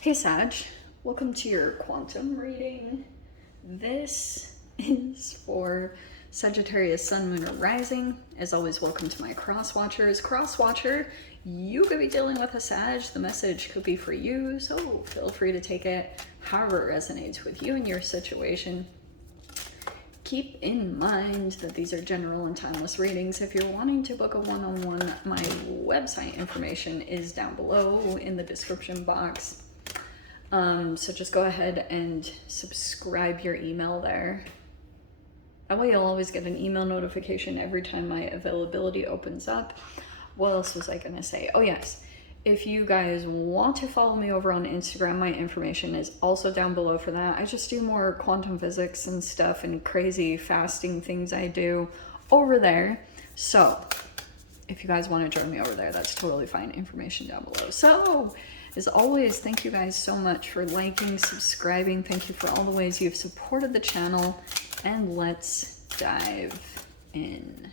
Hey Sag, welcome to your quantum reading. This is for Sagittarius, Sun, Moon, or Rising. As always, welcome to my cross watchers. Cross watcher, you could be dealing with a Sag. The message could be for you, so feel free to take it however it resonates with you and your situation. Keep in mind that these are general and timeless readings. If you're wanting to book a one-on-one, my website information is down below in the description box. So just go ahead and subscribe your email there. That way you'll always get an email notification every time my availability opens up. What else was I gonna say? Oh yes, if you guys want to follow me over on Instagram, my information is also down below for that. I just do more quantum physics and stuff and crazy fasting things I do over there. So if you guys want to join me over there, that's totally fine. Information down below. So as always, thank you guys so much for liking, subscribing. Thank you for all the ways you've supported the channel. And let's dive in.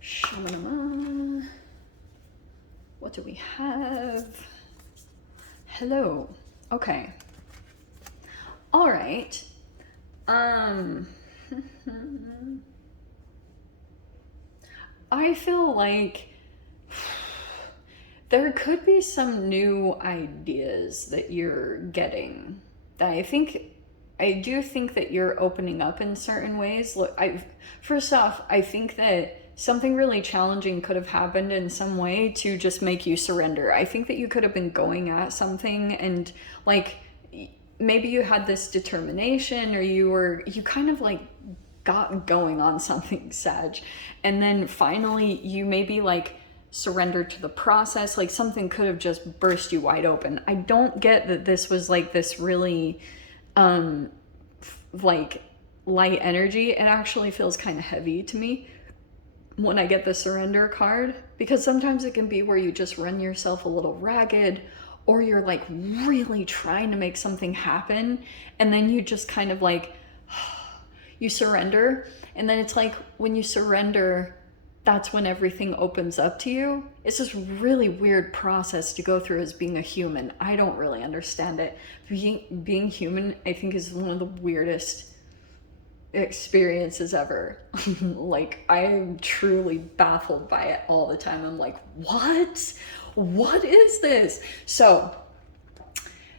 Shamanama. What do we have? Hello. Okay. All right. I feel like there could be some new ideas that you're getting that I do think that you're opening up in certain ways. Look, first off, I think that something really challenging could have happened in some way to just make you surrender. I think that you could have been going at something and like maybe you had this determination or you kind of like got going on something, Sag, and then finally you maybe like surrendered to the process. Like something could have just burst you wide open. I don't get that this was like this really like light energy. It actually feels kind of heavy to me when I get the surrender card, because sometimes it can be where you just run yourself a little ragged or you're like really trying to make something happen and then you just kind of like you surrender, and then it's like when you surrender, that's when everything opens up to you. It's this really weird process to go through as being a human. I don't really understand it. Being human, I think, is one of the weirdest experiences ever. Like, I am truly baffled by it all the time. I'm like, what is this? So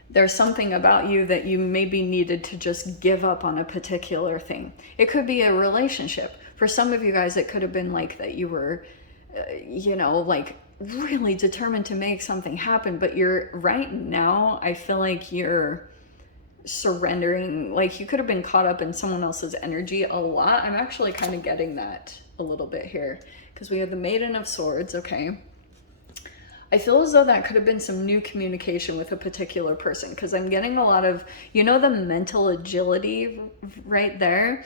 there's something about you that you maybe needed to just give up on a particular thing. It could be a relationship. For some of you guys, it could have been like that you were, like really determined to make something happen, but you're right now, I feel like you're surrendering. Like you could have been caught up in someone else's energy a lot. I'm actually kind of getting that a little bit here because we have the Maiden of Swords, okay? I feel as though that could have been some new communication with a particular person because I'm getting a lot of, the mental agility right there.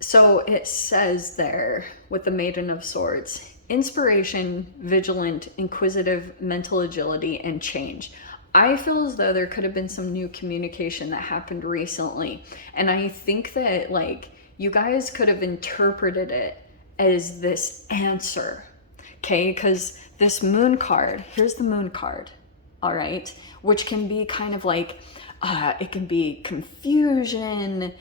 So it says there with the Maiden of Swords, inspiration, vigilant, inquisitive, mental agility, and change. I feel as though there could have been some new communication that happened recently. And I think that like you guys could have interpreted it as this answer, okay? Because this moon card, here's the moon card, all right? Which can be kind of like, it can be confusion,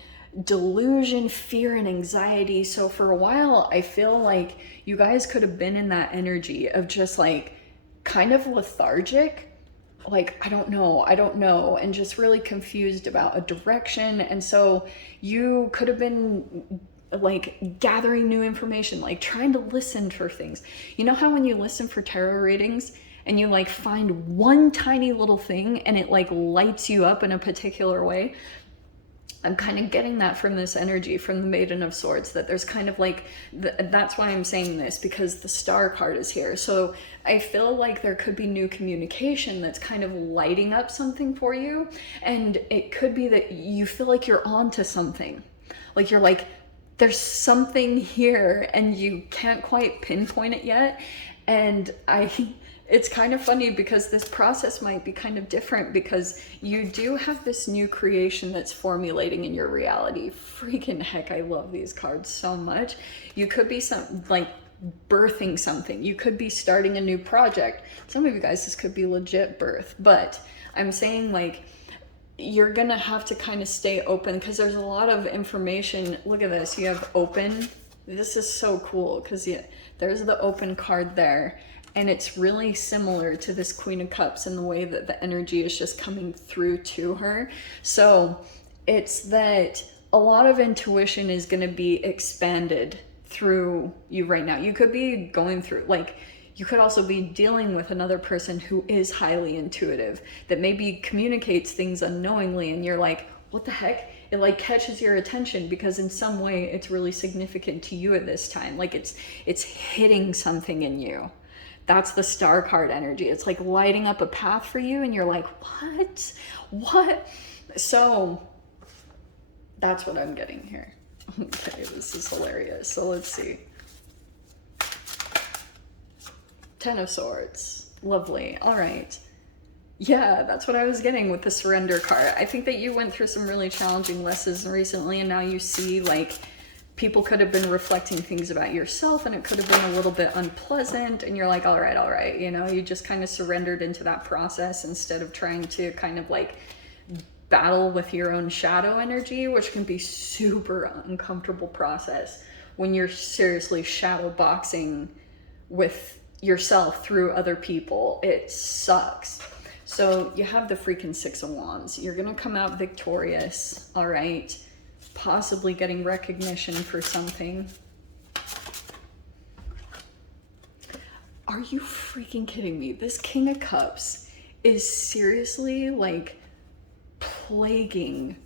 delusion, fear, and anxiety. So for a while, I feel like you guys could have been in that energy of just like kind of lethargic, like, I don't know, and just really confused about a direction. And so you could have been like gathering new information, like trying to listen for things. You know how when you listen for tarot readings and you like find one tiny little thing and it like lights you up in a particular way? I'm kind of getting that from this energy, from the Maiden of Swords, that there's kind of like, that's why I'm saying this, because the Star card is here. So I feel like there could be new communication that's kind of lighting up something for you. And it could be that you feel like you're onto something. Like you're like, there's something here and you can't quite pinpoint it yet. And it's kind of funny because this process might be kind of different because you do have this new creation that's formulating in your reality. Freaking heck, I love these cards so much. You could be birthing something. You could be starting a new project. Some of you guys, this could be legit birth, but I'm saying like, you're gonna have to kind of stay open because there's a lot of information. Look at this, you have open. This is so cool because there's the open card there, and it's really similar to this Queen of Cups in the way that the energy is just coming through to her. So it's that a lot of intuition is going to be expanded through you right now. You could be going through, like, you could also be dealing with another person who is highly intuitive that maybe communicates things unknowingly, and you're like, what the heck? It like catches your attention because in some way it's really significant to you at this time. Like it's hitting something in you. That's the Star card energy. It's like lighting up a path for you, and you're like, what? So that's what I'm getting here. Okay, this is hilarious. So let's see. Ten of Swords. Lovely. All right. Yeah, that's what I was getting with the Surrender card. I think that you went through some really challenging lessons recently, and now you see like people could have been reflecting things about yourself, and it could have been a little bit unpleasant, and you're like, all right, you know, you just kind of surrendered into that process instead of trying to kind of like battle with your own shadow energy, which can be super uncomfortable process when you're seriously shadow boxing with yourself through other people. It sucks. So you have the freaking Six of Wands. You're gonna come out victorious, all right? Possibly getting recognition for something. Are you freaking kidding me? This King of Cups is seriously like plaguing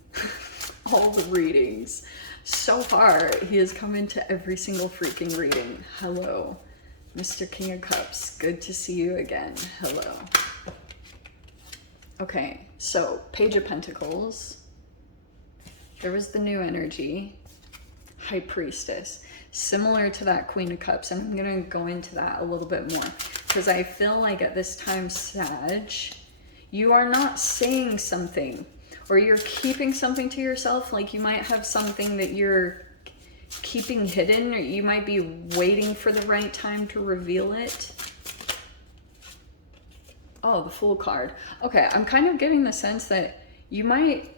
all the readings. So far, he has come into every single freaking reading. Hello, Mr. King of Cups. Good to see you again. Hello. Okay, so Page of Pentacles. There was the new energy. High Priestess. Similar to that Queen of Cups, and I'm going to go into that a little bit more. Because I feel like at this time, Sag, you are not saying something, or you're keeping something to yourself. Like you might have something that you're keeping hidden, or you might be waiting for the right time to reveal it. Oh, the Fool card. Okay, I'm kind of getting the sense that you might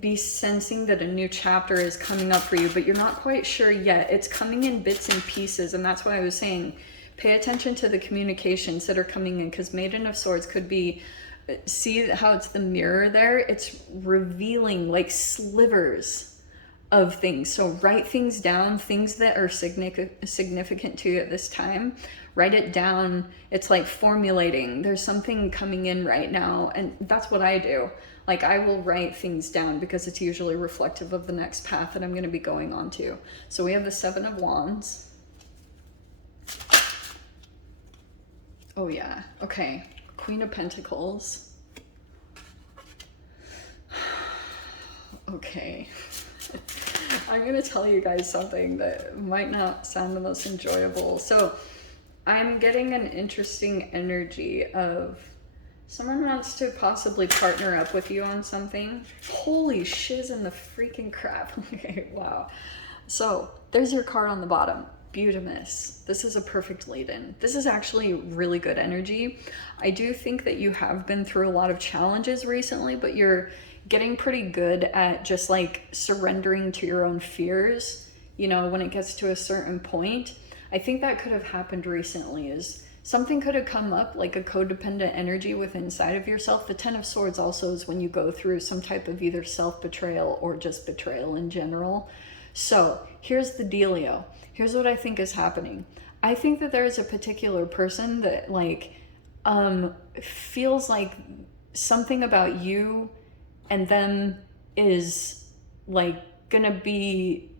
be sensing that a new chapter is coming up for you, but you're not quite sure yet. It's coming in bits and pieces, and that's why I was saying pay attention to the communications that are coming in, because Maiden of Swords could be, see how it's the mirror there? It's revealing like slivers of things. So write things down, things that are significant to you at this time. Write it down. It's like formulating. There's something coming in right now, and that's what I do. Like I will write things down because it's usually reflective of the next path that I'm going to be going on to. So we have the Seven of Wands. Oh yeah. Okay. Queen of Pentacles. Okay. I'm going to tell you guys something that might not sound the most enjoyable. So I'm getting an interesting energy of someone wants to possibly partner up with you on something. Holy shiz in the freaking crap. Okay, wow. So there's your card on the bottom. Beautimus. This is a perfect lead-in. This is actually really good energy. I do think that you have been through a lot of challenges recently, but you're getting pretty good at just like surrendering to your own fears, you know, when it gets to a certain point. I think that could have happened recently, is something could have come up, like a codependent energy within inside of yourself. The Ten of Swords also is when you go through some type of either self-betrayal or just betrayal in general. So here's the dealio. Here's what I think is happening. I think that there's a particular person that like feels like something about you and them is like gonna be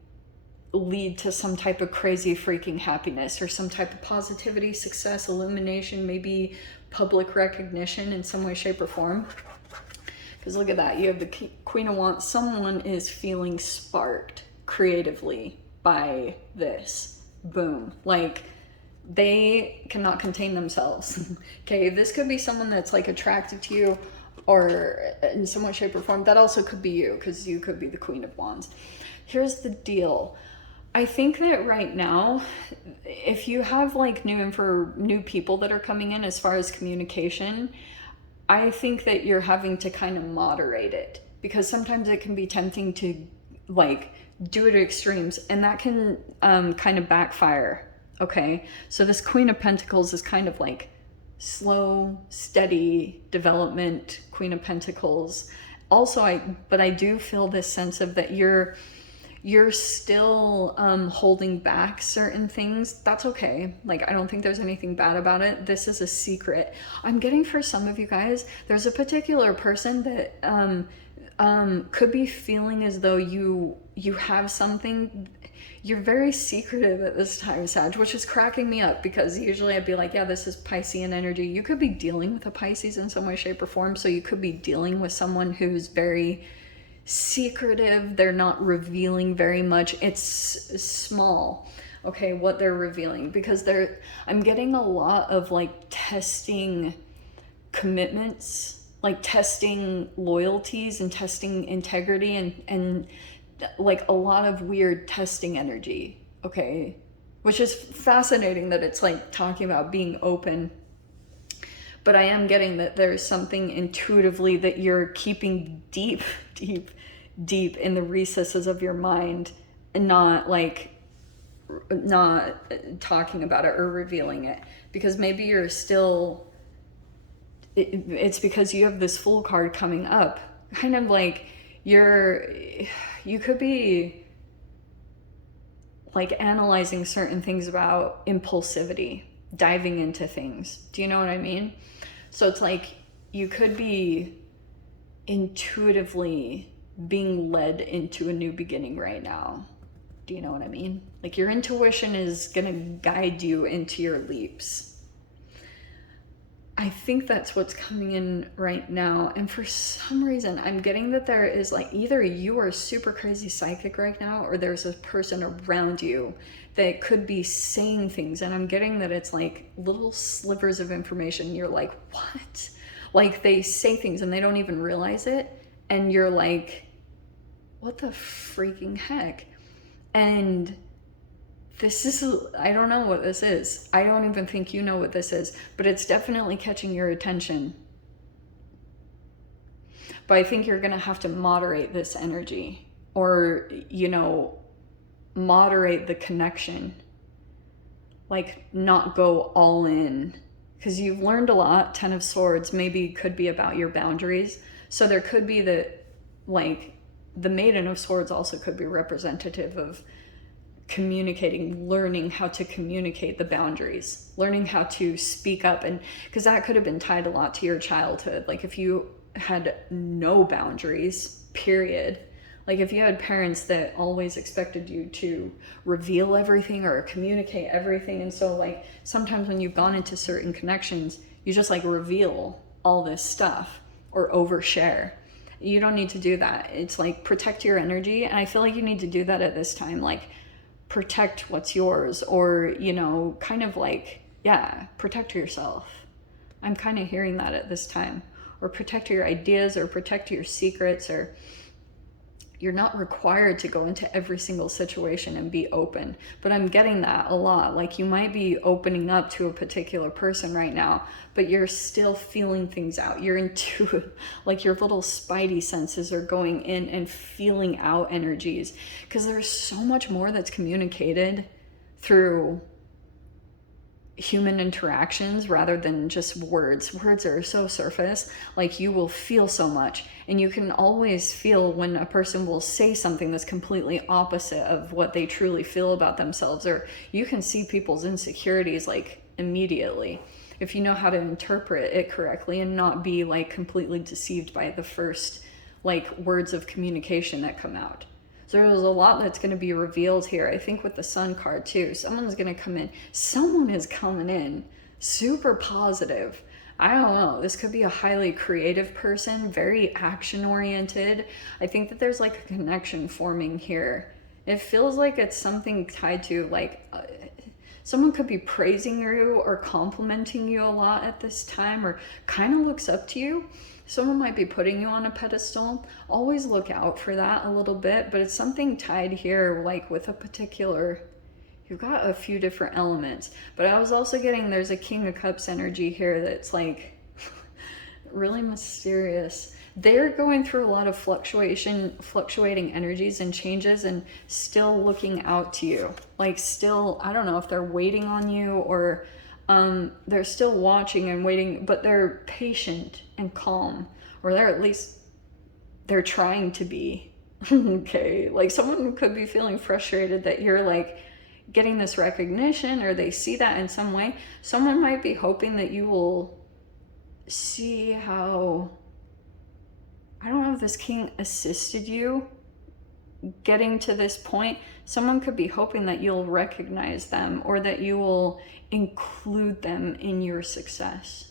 lead to some type of crazy freaking happiness or some type of positivity, success, illumination, maybe public recognition in some way, shape, or form. Because look at that, you have the Queen of Wands. Someone is feeling sparked creatively by this. Boom. Like they cannot contain themselves. Okay, this could be someone that's like attracted to you or in some way, shape, or form. That also could be you, because you could be the Queen of Wands. Here's the deal. I think that right now, if you have like new people that are coming in as far as communication, I think that you're having to kind of moderate it, because sometimes it can be tempting to like do it at extremes, and that can kind of backfire. Okay, so this Queen of Pentacles is kind of like slow, steady development, Queen of Pentacles. Also, I do feel this sense of that you're still holding back certain things. That's okay. Like, I don't think there's anything bad about it. This is a secret. I'm getting, for some of you guys, there's a particular person that could be feeling as though you have something. You're very secretive at this time, Sag, which is cracking me up, because usually I'd be like, yeah, this is Piscean energy. You could be dealing with a Pisces in some way, shape, or form. So you could be dealing with someone who's very secretive. They're not revealing very much. It's small, okay, what they're revealing, because I'm getting a lot of like testing commitments, like testing loyalties and testing integrity, and like a lot of weird testing energy, okay, which is fascinating that it's like talking about being open. But I am getting that there's something intuitively that you're keeping deep, deep, deep in the recesses of your mind, and not talking about it or revealing it, because maybe you're still, it's because you have this Fool card coming up, kind of like you could be like analyzing certain things about impulsivity, diving into things. Do you know what I mean? So it's like you could be intuitively being led into a new beginning right now. Do you know what I mean? Like, your intuition is gonna guide you into your leaps. I think that's what's coming in right now. And for some reason, I'm getting that there is like, either you are super crazy psychic right now, or there's a person around you that could be saying things. And I'm getting that it's like little slivers of information. You're like, what? Like, they say things and they don't even realize it. And you're like, what the freaking heck? And this is, I don't know what this is. I don't even think you know what this is, but it's definitely catching your attention. But I think you're going to have to moderate this energy, or, you know, moderate the connection. Like, not go all in, because you've learned a lot. 10 of Swords maybe could be about your boundaries. So there could be that, like, the Maiden of Swords also could be representative of communicating, learning how to communicate the boundaries, learning how to speak up. And because that could have been tied a lot to your childhood. Like, if you had no boundaries, period, like if you had parents that always expected you to reveal everything or communicate everything, and so like sometimes when you've gone into certain connections, you just like reveal all this stuff or overshare. You don't need to do that. It's like, protect your energy. And I feel like you need to do that at this time. Like, protect what's yours, or, you know, kind of like, yeah, protect yourself. I'm kind of hearing that at this time. Or protect your ideas, or protect your secrets, or you're not required to go into every single situation and be open. But I'm getting that a lot. Like, you might be opening up to a particular person right now, but you're still feeling things out. You're intuitive, like your little spidey senses are going in and feeling out energies, because there's so much more that's communicated through human interactions rather than just words. Words are so surface. Like, you will feel so much, and you can always feel when a person will say something that's completely opposite of what they truly feel about themselves, or you can see people's insecurities like immediately if you know how to interpret it correctly and not be like completely deceived by the first like words of communication that come out. So there's a lot that's going to be revealed here. I think with the Sun card too, someone's going to come in. Someone is coming in super positive. I don't know. This could be a highly creative person, very action oriented. I think that there's like a connection forming here. It feels like it's something tied to like Someone could be praising you or complimenting you a lot at this time, or kind of looks up to you. Someone might be putting you on a pedestal. Always look out for that a little bit, but it's something tied here, like with a particular, you've got a few different elements. But I was also getting, there's a King of Cups energy here that's like really mysterious. They're going through a lot of fluctuating energies and changes, and still looking out to you. Like still, I don't know if they're waiting on you, or they're still watching and waiting, but they're patient and calm, or they're trying to be. Okay, like someone could be feeling frustrated that you're like getting this recognition, or they see that in some way. Someone might be hoping that you will see how, I don't know if this king assisted you getting to this point. Someone could be hoping that you'll recognize them, or that you will include them in your success.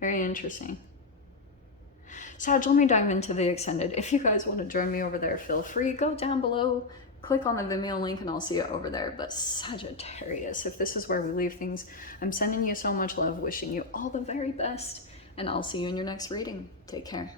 Very interesting. Sag, let me dive into the extended. If you guys want to join me over there, feel free. Go down below, click on the Vimeo link, and I'll see you over there. But Sagittarius, if this is where we leave things, I'm sending you so much love, wishing you all the very best, and I'll see you in your next reading. Take care.